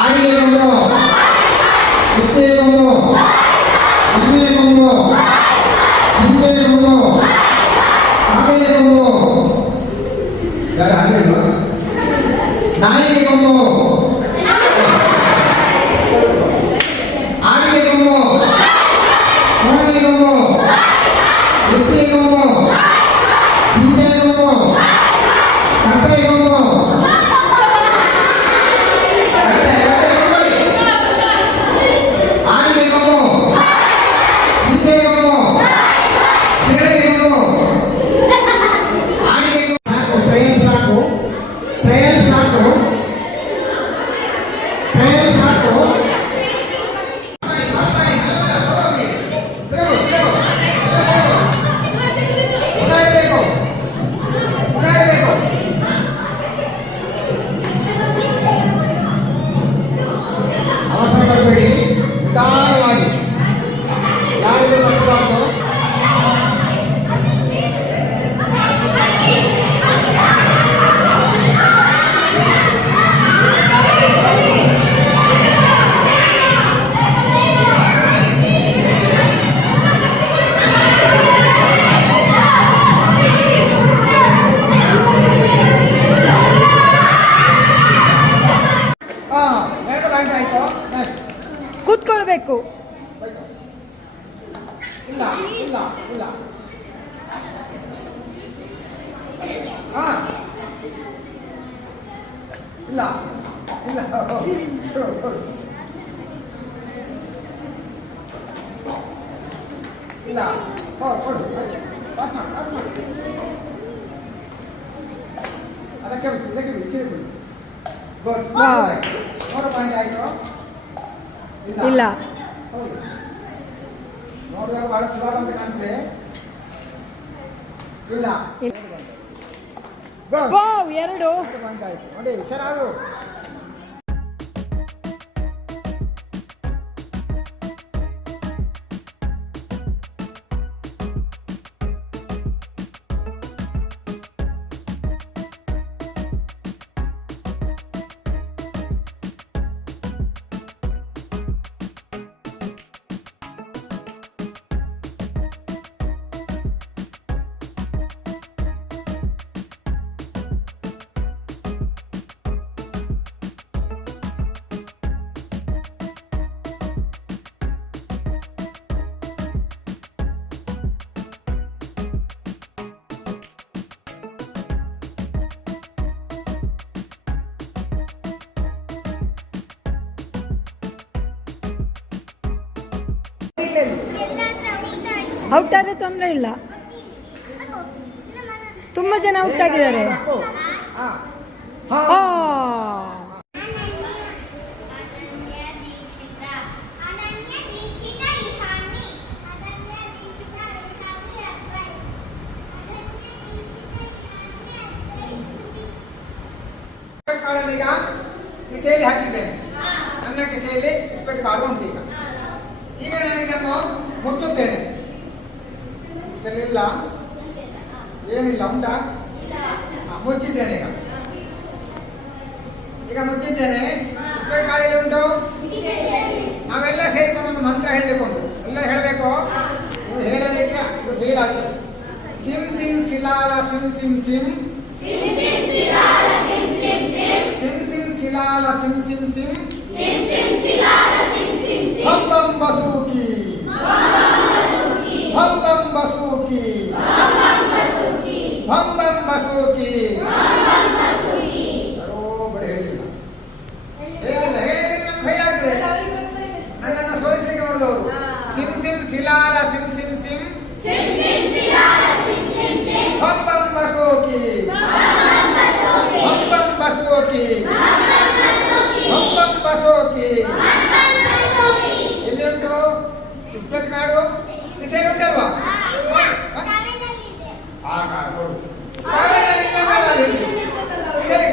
ಆಡಿಗೆ ಗೊಂಬು, ಎತ್ತೆ ಗೊಂಬು, ಎಮ್ಮೆ ಗೊಂಬು, ಹಿಂದೆ ಗೊಂಬು, ಆಮೆಗೆ ಗೊಂಬು, ಯಾರು ಆಗಲಿಲ್ಲ, ನಾಯಿಗೆ ಗೊಂಬು, ಆಡಿಗೆ ಗೊಂಬು, ಕೋಣೆಗೆ ಗೊಂಬು, ಎತ್ತೆ ಗೊಂಬು, ಹಿಂದೆ ಗೊಂಬು, ಕಪ್ಪೆ ಗೊಂಬು, ಕೂತ್ಕೊಳ್ಬೇಕು. ಇಲ್ಲ ಇಲ್ಲ ಇಲ್ಲ ಇಲ್ಲ ಇಲ್ಲ ಇಲ್ಲ ಕೊಡು ಪಾಸ್ ಮಾಡಿ ಅದಕ್ಕೆ ಇದಕ್ಕೆ ಬಿಚ್ಚಿರಿ ಗುಡ್ 3 ಪಾಯಿಂಟ್ ಆಯಿತು. ಇಲ್ಲ ಹೌದು ನೋಡಿದಾಗ ಬಹಳ ಸುಲಭ ಅಂತ ಕಾಣ್ತದೆ. ಇಲ್ಲ ವಾವ್ 2 ಪಾಯಿಂಟ್ ಆಯಿತು ನೋಡಿ ಹುಷಾರು. ಔಟ್ ಆದರೆ ತೊಂದರೆ ಇಲ್ಲ. ತುಂಬ ಜನ ಔಟ್ ಆಗಿದ್ದಾರೆ. ಈಗ ಕಿಸೆಯಲ್ಲಿ ಹಾಕಿದ್ದೇನೆ, ನನ್ನ ಕಿಸೆಯಲ್ಲಿ ಇಸ್ಪೆಟ್ ಕಾರ್ಡು ಉಂಟು. ಈಗ ನಾನು ಇದನ್ನು ಮುಚ್ಚುತ್ತೇನೆ. ಇದರಲ್ಲಿಲ್ಲ ಏನಿಲ್ಲ, ಉಂಟಾ? ಮುಚ್ಚಿದ್ದೇನೆ. ಈಗ ಮುಚ್ಚಿದ್ದೇನೆ. ಇಸ್ಪೆಟ್ ಕಾರ್ಡ್ ಉಂಟು. ನಾವೆಲ್ಲ ಸೇರಿಕೊಂಡು ಒಂದು ಮಂತ್ರ ಹೇಳಲಿಕ್ಕುಂಟು. ಎಲ್ಲ ಹೇಳಬೇಕು. ನೀವು ಹೇಳಲಿಕ್ಕೆ ಇದು ಫೇಲ್ ಆಗ್ತದೆ. ಸಿಂ ಸಿಂ ಶಿಲಾಲ ಸಿಂ ಸಿಂ ಸಿಂ, ಸಿಂ ಸಿಂ ಶಿಲಾಲ ಸಿಂ ಸಿಂ ಸಿಂ, ಹಂ ಬಂ ಬಸೂಕಿ, ಹಂ ಬಂ ಬಸೂಕಿ, ಹಂ ಬಂ ಬಸೂಕಿ. ಬರೋಬ್ಬರಿ ಹೇಳಿಲ್ಲ, ಹೇಳಿದ್ರೆ ಫೈಲ್ ಆಗ್ತದೆ. ನನ್ನನ್ನು ಸೋಲಿಸಲಿಕ್ಕೆ ನೋಡಿದವರು. ಸಿಂ ಸಿಂ ಶಿಲಾಲ ಸಿಂ ಸಿಂ ಸಿಂ, ಹಂ ಬಂ ಬಸೂಕಿ, ಹಂ ಬಂ ಬಸೂಕಿ, ಹಂ ಬಂ ಬಸೂಕಿ. ಎಲ್ಲಿ ಉಂಟು ಇಸ್ಪೆಟ್ ಕಾರ್ಡು? ಕಿಸೆಯಲ್ಲಿ ಉಂಟಲ್ವಾ? ಆ ಕಾರ್ಡು ಕಿಸೆಯಲ್ಲಿ